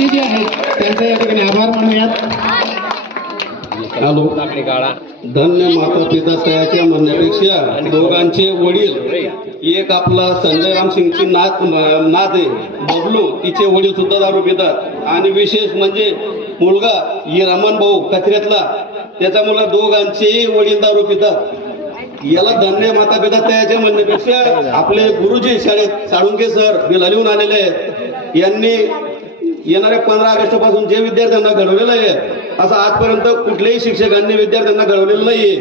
ते जे आहेत त्यांचा या ठिकाणी आभार मानूयात. हॅलो धन्य माता पिता तयाच्या म्हणण्यापेक्षा दोघांचे वडील एक आपला संजय राम सिंगची नात नात आहे बबलू तिचे वडील सुद्धा दारू पितात. आणि विशेष म्हणजे मुलगा ही रमण भाऊ कचऱ्यातला त्याचा मुलगा दोघांचेही वडील दारू पितात. याला धन्य माता पिता तयाच्या म्हणण्यापेक्षा आपले गुरुजी शाळेत साळुंके सर बिल लिहून आलेले आहेत. यांनी येणाऱ्या पंधरा ऑगस्टपासून जे विद्यार्थ्यांना घडवलेलं आहे असं आजपर्यंत कुठल्याही शिक्षकांनी विद्यार्थ्यांना घडवलेलं नाहीये.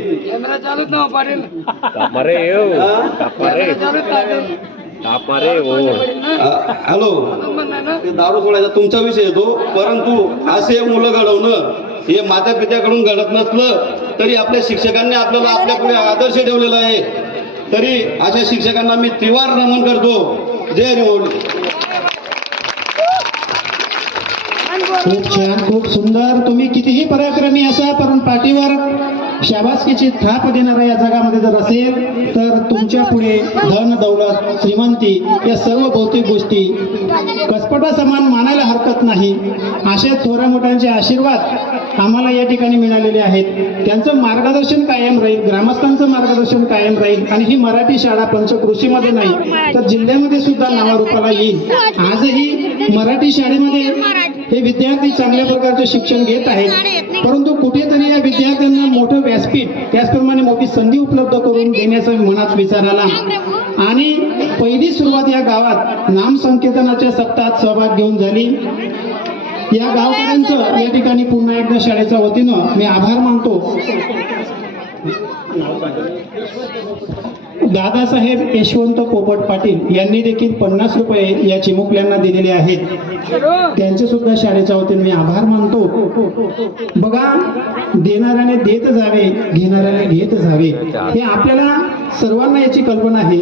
हो? हॅलो. ते दारू सोडायचा तुमचा विषय येतो परंतु असे मुलं घडवणं हे माता पित्याकडून घडत नसलं तरी आपल्या शिक्षकांनी आपल्याला आपल्या पुढे आदर्श ठेवलेला आहे. तरी अशा शिक्षकांना मी त्रिवार नमन करतो. जय निवडणूक खूप छान खूप सुंदर. तुम्ही कितीही पराक्रमी असा परंतु पाठीवर शाबासकीची थाप देणारा या जगामध्ये जर असेल तर तुमच्यापुढे धन दौलत श्रीमंती या सर्व भौतिक गोष्टी कसपटा समान मानायला हरकत नाही. असे थोड्या मोठ्यांचे आशीर्वाद आम्हाला या ठिकाणी मिळालेले आहेत. त्यांचं मार्गदर्शन कायम राहील ग्रामस्थांचं मार्गदर्शन कायम राहील आणि ही मराठी शाळा पंचकृषीमध्ये नाही तर जिल्ह्यामध्ये सुद्धा नावारूपाला येईल. आजही मराठी शाळेमध्ये हे विद्यार्थी चांगल्या प्रकारचे शिक्षण घेत आहेत. परंतु कुठेतरी या विद्यार्थ्यांना मोठं व्यासपीठ त्याचप्रमाणे मोठी संधी उपलब्ध करून देण्याचा मनात विचार आला. आणि पहिली सुरुवात या गावात नाम संकीर्तनाच्या सप्ताहात सहभाग घेऊन झाली. या गावकऱ्यांचं या ठिकाणी पुन्हा एकदा शाळेच्या वतीनं मी आभार मानतो. दादासाहेब यशवंत पोपट पाटील यांनी देखील पन्नास रुपये या चिमुकल्यांना दिलेले आहेत. त्यांचे सुद्धा शाळेच्या वतीने मी आभार मानतो. बघा देणाऱ्याने देत जावे घेणाऱ्याने घेत जावे हे आपल्याला सर्वांना याची कल्पना आहे.